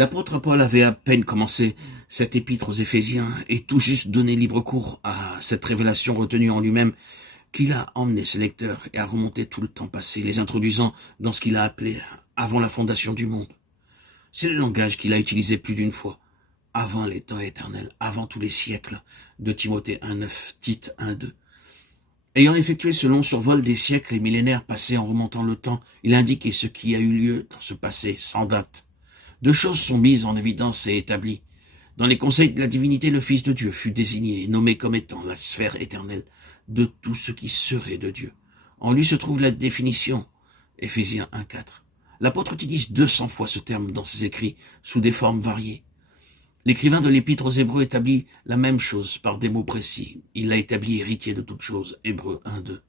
L'apôtre Paul avait à peine commencé cette épître aux Éphésiens et tout juste donné libre cours à cette révélation retenue en lui-même qu'il a emmené ses lecteurs et a remonté tout le temps passé, les introduisant dans ce qu'il a appelé avant la fondation du monde. C'est le langage qu'il a utilisé plus d'une fois, avant les temps éternels, avant tous les siècles, de Timothée 1,9, Tite 1,2. Ayant effectué ce long survol des siècles et millénaires passés en remontant le temps, il a indiqué ce qui a eu lieu dans ce passé sans date. Deux choses sont mises en évidence et établies. Dans les conseils de la divinité, le Fils de Dieu fut désigné et nommé comme étant la sphère éternelle de tout ce qui serait de Dieu. En lui se trouve la définition, Éphésiens 1,4. L'apôtre utilise 200 fois ce terme dans ses écrits, sous des formes variées. L'écrivain de l'Épître aux Hébreux établit la même chose par des mots précis. Il l'a établi héritier de toutes choses, Hébreux 1,2.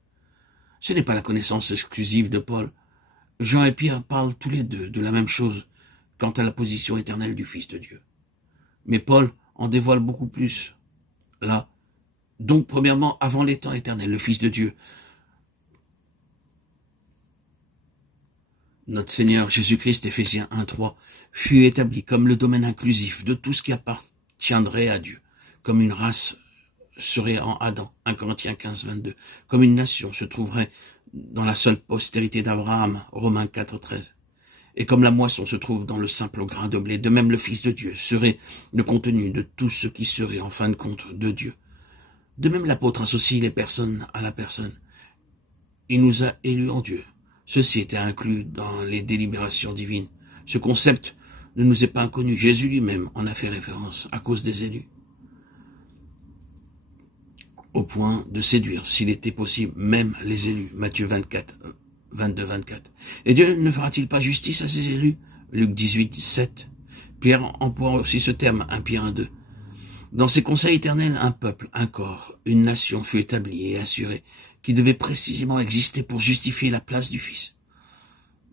Ce n'est pas la connaissance exclusive de Paul. Jean et Pierre parlent tous les deux de la même chose quant à la position éternelle du Fils de Dieu. Mais Paul en dévoile beaucoup plus. Là, donc premièrement, avant les temps éternels, le Fils de Dieu, notre Seigneur Jésus-Christ, Éphésiens 1,3, fut établi comme le domaine inclusif de tout ce qui appartiendrait à Dieu, comme une race serait en Adam, 1 Corinthiens 15, 22, comme une nation se trouverait dans la seule postérité d'Abraham, Romains 4, 13. Et comme la moisson se trouve dans le simple grain de blé, de même le Fils de Dieu serait le contenu de tout ce qui serait en fin de compte de Dieu. De même l'apôtre associe les personnes à la personne. Il nous a élus en Dieu. Ceci était inclus dans les délibérations divines. Ce concept ne nous est pas inconnu. Jésus lui-même en a fait référence à cause des élus. Au point de séduire, s'il était possible, même les élus. Matthieu 24, 22, 24. Et Dieu ne fera-t-il pas justice à ses élus? Luc 18, 7. Pierre emploie aussi ce terme, 1 Pierre 1, 2. Dans ses conseils éternels, un peuple, un corps, une nation fut établie et assurée, qui devait précisément exister pour justifier la place du Fils.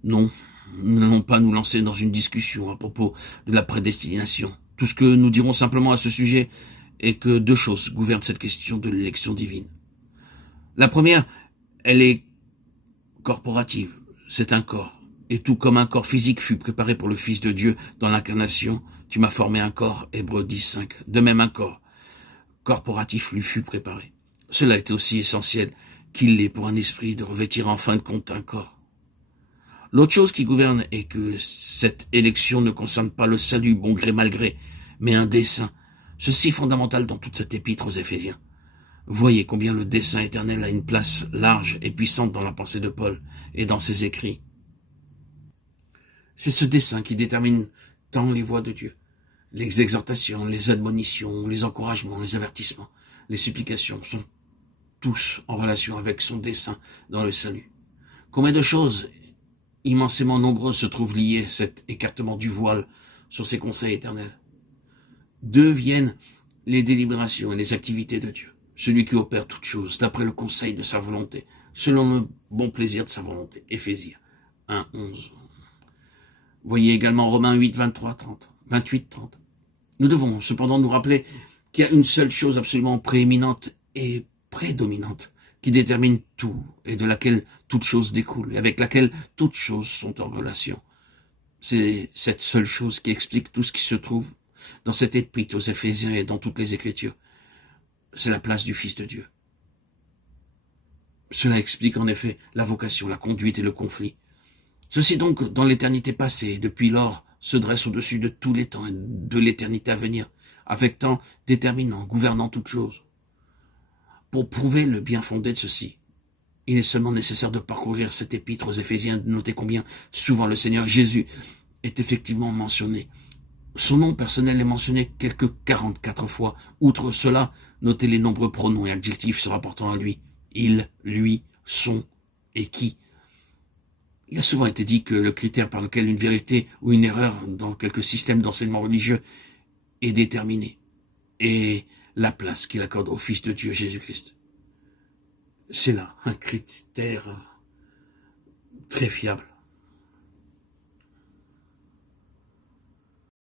Non, nous n'allons pas nous lancer dans une discussion à propos de la prédestination. Tout ce que nous dirons simplement à ce sujet est que deux choses gouvernent cette question de l'élection divine. La première, elle est corporative, c'est un corps. Et tout comme un corps physique fut préparé pour le Fils de Dieu dans l'incarnation, tu m'as formé un corps, Hébreux 10, 5. De même un corps corporatif lui fut préparé. Cela était aussi essentiel qu'il l'est pour un esprit de revêtir en fin de compte un corps. L'autre chose qui gouverne est que cette élection ne concerne pas le salut bon gré mal gré, mais un dessein. Ceci est fondamental dans toute cette épître aux Éphésiens. Voyez combien le dessein éternel a une place large et puissante dans la pensée de Paul et dans ses écrits. C'est ce dessein qui détermine tant les voies de Dieu. Les exhortations, les admonitions, les encouragements, les avertissements, les supplications sont tous en relation avec son dessein dans le salut. Combien de choses immensément nombreuses se trouvent liées à cet écartement du voile sur ses conseils éternels. D'eux viennent les délibérations et les activités de Dieu. Celui qui opère toutes choses d'après le conseil de sa volonté, selon le bon plaisir de sa volonté. Éphésiens 1, 11. Voyez également Romains 8, 23, 30, 28, 30. Nous devons cependant nous rappeler qu'il y a une seule chose absolument prééminente et prédominante qui détermine tout et de laquelle toute chose découle et avec laquelle toutes choses sont en relation. C'est cette seule chose qui explique tout ce qui se trouve dans cette épître aux Éphésiens et dans toutes les Écritures. C'est la place du Fils de Dieu. Cela explique en effet la vocation, la conduite et le conflit. Ceci donc, dans l'éternité passée et depuis lors, se dresse au-dessus de tous les temps et de l'éternité à venir, avec temps déterminant, gouvernant toutes choses. Pour prouver le bien fondé de ceci, il est seulement nécessaire de parcourir cette épître aux Éphésiens, de noter combien souvent le Seigneur Jésus est effectivement mentionné. Son nom personnel est mentionné quelques 44 fois. Outre cela, notez les nombreux pronoms et adjectifs se rapportant à lui. Il, lui, son et qui. Il a souvent été dit que le critère par lequel une vérité ou une erreur dans quelques systèmes d'enseignement religieux est déterminé est la place qu'il accorde au Fils de Dieu Jésus-Christ. C'est là un critère très fiable.